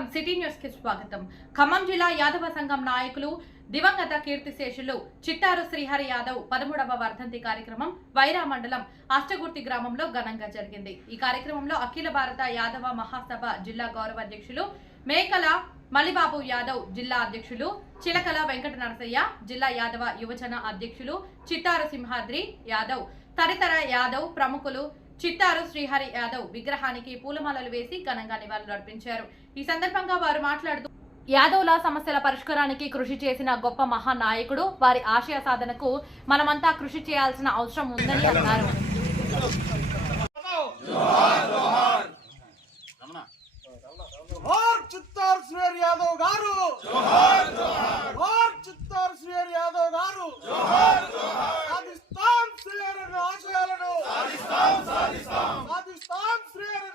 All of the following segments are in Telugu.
నమస్కారం సిటీ న్యూస్కి స్వాగతం. ఖమ్మం జిల్లా యాదవ సంఘం నాయకులు దివంగత కీర్తిశేషులు చిట్టారు శ్రీహరి యాదవ్ పదమూడవ వర్ధంతి కార్యక్రమం వైరా మండలం అష్టగుర్తి గ్రామంలో ఘనంగా జరిగింది. ఈ కార్యక్రమంలో అఖిల భారత యాదవ మహాసభ జిల్లా గౌరవ అధ్యక్షులు మేకల మలిబాబు యాదవ్ జిల్లా అధ్యక్షులు చిలకల వెంకట నరసయ్య జిల్లా యాదవ యువజన అధ్యక్షులు చిట్టారు సింహాద్రి యాదవ్ తదితర యాదవ్ ప్రముఖులు చిత్తారు శ్రీహరి యాదవ్ విగ్రహానికి పూలమాలలు వేసి ఘనంగా నివాళులు అర్పించారు. ఈ సందర్భంగా వారు మాట్లాడుతూ యాదవ్ల సమస్యల పరిష్కారానికి కృషి చేసిన గొప్ప మహానాయకుడు వారి ఆశయ సాధనకు మనమంతా కృషి చేయాల్సిన అవసరం ఉందని అన్నారు. చిత్తారు చిత్తూరు యాదవ్ గారు జోహార్ చిత్తూరు శ్రీహర్ యాదవ్ గారు సాధిస్తాం శ్రీహర్ ఆశయాలను సాధిస్తాం శ్రీహర్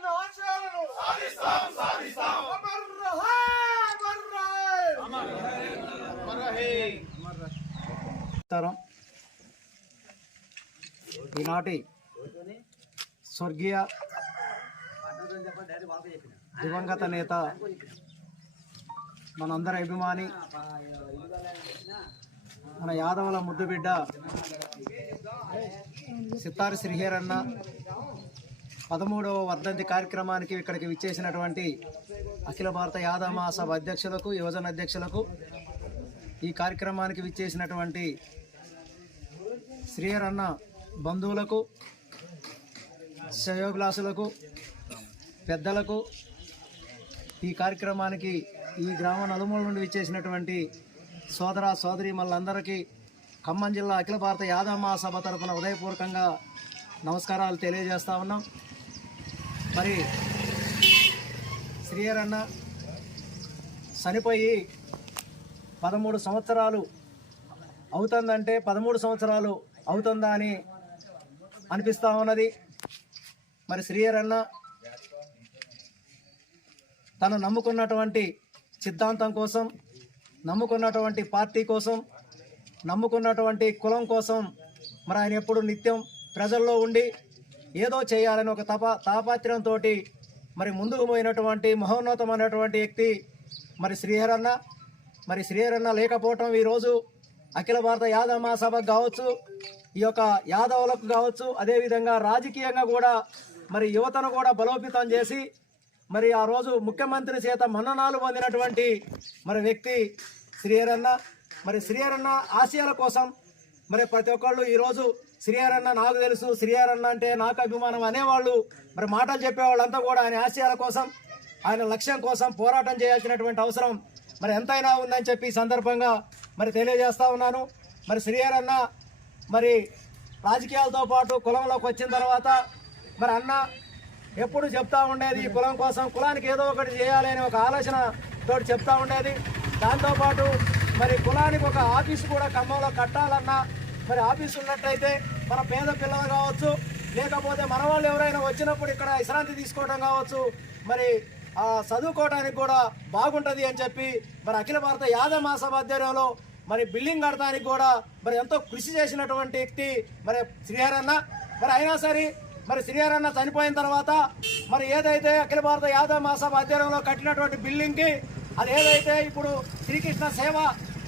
అమర్ రహే. అమర్ రహే. ఈనాటి స్వర్గీయ దివంగత నేత మనందరి అభిమాని మన యాదవుల ముద్దుబిడ్డ సిత్తారి శ్రీహేరన్న పదమూడవ వర్ధంతి కార్యక్రమానికి ఇక్కడికి విచ్చేసినటువంటి అఖిల భారత యాదవ మహాసభ అధ్యక్షులకు యువజన అధ్యక్షులకు ఈ కార్యక్రమానికి విచ్చేసినటువంటి శ్రీహరన్న బంధువులకు శ్రేయోభిలాసులకు పెద్దలకు ఈ కార్యక్రమానికి ఈ గ్రామ నలుమూల నుండి విచ్చేసినటువంటి సోదర సోదరి మళ్ళందరికీ ఖమ్మం జిల్లా అఖిల భారత యాదవ మహాసభ తరపున ఉదయపూర్వకంగా నమస్కారాలు తెలియజేస్తా ఉన్నాం. మరి శ్రీయరన్న చనిపోయి పదమూడు సంవత్సరాలు అవుతుందంటే పదమూడు సంవత్సరాలు అవుతుందా అని అనిపిస్తూ ఉన్నది. మరి శ్రీయరన్న తను నమ్ముకున్నటువంటి సిద్ధాంతం కోసం నమ్ముకున్నటువంటి పార్టీ కోసం నమ్ముకున్నటువంటి కులం కోసం మరి ఆయన ఎప్పుడు నిత్యం ప్రజల్లో ఉండి ఏదో చేయాలని ఒక తప తాపాత్రంతో మరి ముందుకు పోయినటువంటి మహోన్నతమైనటువంటి వ్యక్తి మరి శ్రీహరన్న. మరి శ్రీహరన్న లేకపోవటం ఈరోజు అఖిల భారత యాదవ మహాసభకు కావచ్చు ఈ యొక్క యాదవులకు కావచ్చు అదేవిధంగా రాజకీయంగా కూడా మరి యువతను కూడా బలోపేతం చేసి మరి ఆ రోజు ముఖ్యమంత్రి చేత మన్ననాలు పొందినటువంటి మరి వ్యక్తి శ్రీహరన్న. మరి శ్రీహరన్న ఆశయాల కోసం మరి ప్రతి ఒక్కళ్ళు ఈరోజు శ్రీహరన్న నాకు తెలుసు శ్రీహరన్న అంటే నాకు అభిమానం అనేవాళ్ళు. మరి మాటలు చెప్పేవాళ్ళంతా కూడా ఆయన ఆశయాల కోసం ఆయన లక్ష్యం కోసం పోరాటం చేయాల్సినటువంటి అవసరం మరి ఎంతైనా ఉందని చెప్పి సందర్భంగా మరి తెలియజేస్తా ఉన్నాను. మరి శ్రీహరన్న మరి రాజకీయాలతో పాటు కులంలోకి వచ్చిన తర్వాత మరి అన్న ఎప్పుడు చెప్తా ఉండేది కులం కోసం కులానికి ఏదో ఒకటి చేయాలి అనే ఒక ఆలోచన తోటి చెప్తా ఉండేది. దాంతోపాటు మరి కులానికి ఒక ఆఫీసు కూడా ఖమ్మంలో కట్టాలన్నా మరి ఆఫీస్ ఉన్నట్టయితే మన పేద పిల్లలు కావచ్చు లేకపోతే మన వాళ్ళు ఎవరైనా వచ్చినప్పుడు ఇక్కడ విశ్రాంతి తీసుకోవడం కావచ్చు మరి చదువుకోవడానికి కూడా బాగుంటుంది అని చెప్పి మరి అఖిల భారత యాదవ మహాసభ ఆధ్వర్యంలో మరి బిల్డింగ్ కడతానికి కూడా మరి ఎంతో కృషి చేసినటువంటి వ్యక్తి మరి శ్రీహరన్న. మరి అయినా సరే మరి శ్రీహరన్న చనిపోయిన తర్వాత మరి ఏదైతే అఖిల భారత యాదవ మహాసభ ఆధ్వర్యంలో కట్టినటువంటి బిల్డింగ్కి అది ఏదైతే ఇప్పుడు శ్రీకృష్ణ సేవ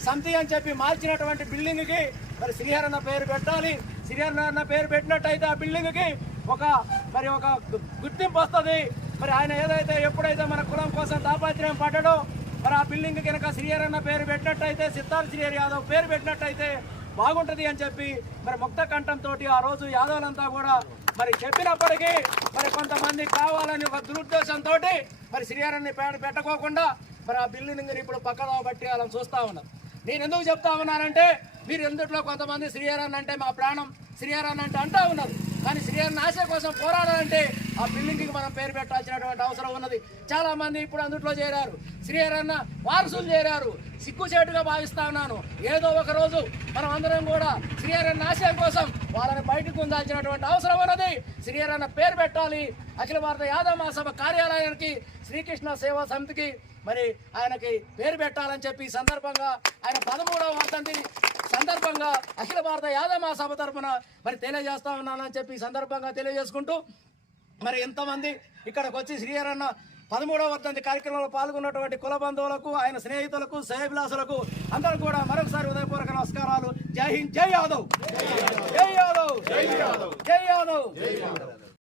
సమితి అని చెప్పి మార్చినటువంటి బిల్డింగ్కి మరి శ్రీహరన్న పేరు పెట్టాలి. శ్రీహరన్న పేరు పెట్టినట్టయితే ఆ బిల్డింగ్కి ఒక మరి ఒక గుర్తింపు వస్తుంది. మరి ఆయన ఏదైతే ఎప్పుడైతే మన కులం కోసం తాపత్రయం పడ్డాడో మరి ఆ బిల్డింగ్ కనుక శ్రీహరన్న పేరు పెట్టినట్టయితే సిద్ధార్థ శ్రీహరి యాదవ్ పేరు పెట్టినట్టయితే బాగుంటుంది అని చెప్పి మరి ముక్త కంఠంతో ఆ రోజు యాదవులంతా కూడా మరి చెప్పినప్పటికీ మరి కొంతమంది కావాలని ఒక దురుద్దేశంతో మరి శ్రీహరిని పేడ పెట్టకోకుండా మరి ఆ బిల్డింగ్ ఇప్పుడు పక్కదో బట్టి వాళ్ళని చూస్తా ఉన్నారు నేను ఎందుకు చెప్తా ఉన్నానంటే మీరు ఎందుట్లో కొంతమంది శ్రీహరన్ అంటే మా ప్రాణం? శ్రీహరన్ అంటే అంటా ఉన్నారు కానీ శ్రీహరన్ ఆశ కోసం పోరాడాలంటే ఆ బిల్డింగ్కి మనం పేరు పెట్టాల్సినటువంటి అవసరం ఉన్నది. చాలామంది ఇప్పుడు అందుట్లో చేరారు. శ్రీహరన్న వారసులు చేరారు. సిగ్గుచేటుగా భావిస్తా ఉన్నాను. ఏదో ఒక రోజు మనం అందరం కూడా శ్రీహరన్న ఆశయం కోసం వాళ్ళని బయటకు ఉందాల్సినటువంటి అవసరం ఉన్నది. శ్రీహరన్న పేరు పెట్టాలి. అఖిల భారత యాదవ మహాసభ కార్యాలయానికి శ్రీకృష్ణ సేవా సమితికి మరి ఆయనకి పేరు పెట్టాలని చెప్పి ఈ సందర్భంగా ఆయన పదమూడవ వర్ధంతి సందర్భంగా అఖిల భారత యాదవ మహాసభ తరఫున మరి తెలియజేస్తా ఉన్నానని చెప్పి ఈ సందర్భంగా తెలియజేసుకుంటూ మరి ఎంతమంది ఇక్కడికి వచ్చి శ్రీహరన్న పదమూడవ వర్ధంతి కార్యక్రమంలో పాల్గొన్నటువంటి కుల బంధువులకు ఆయన స్నేహితులకు శ్రేయభిలాసులకు అందరూ కూడా మరొకసారి ఉదయపూర్వక నమస్కారాలు. జై హింద్ జై యాదవ్! జై యాదవ్! జై యాదవ్! జై యాదవ్!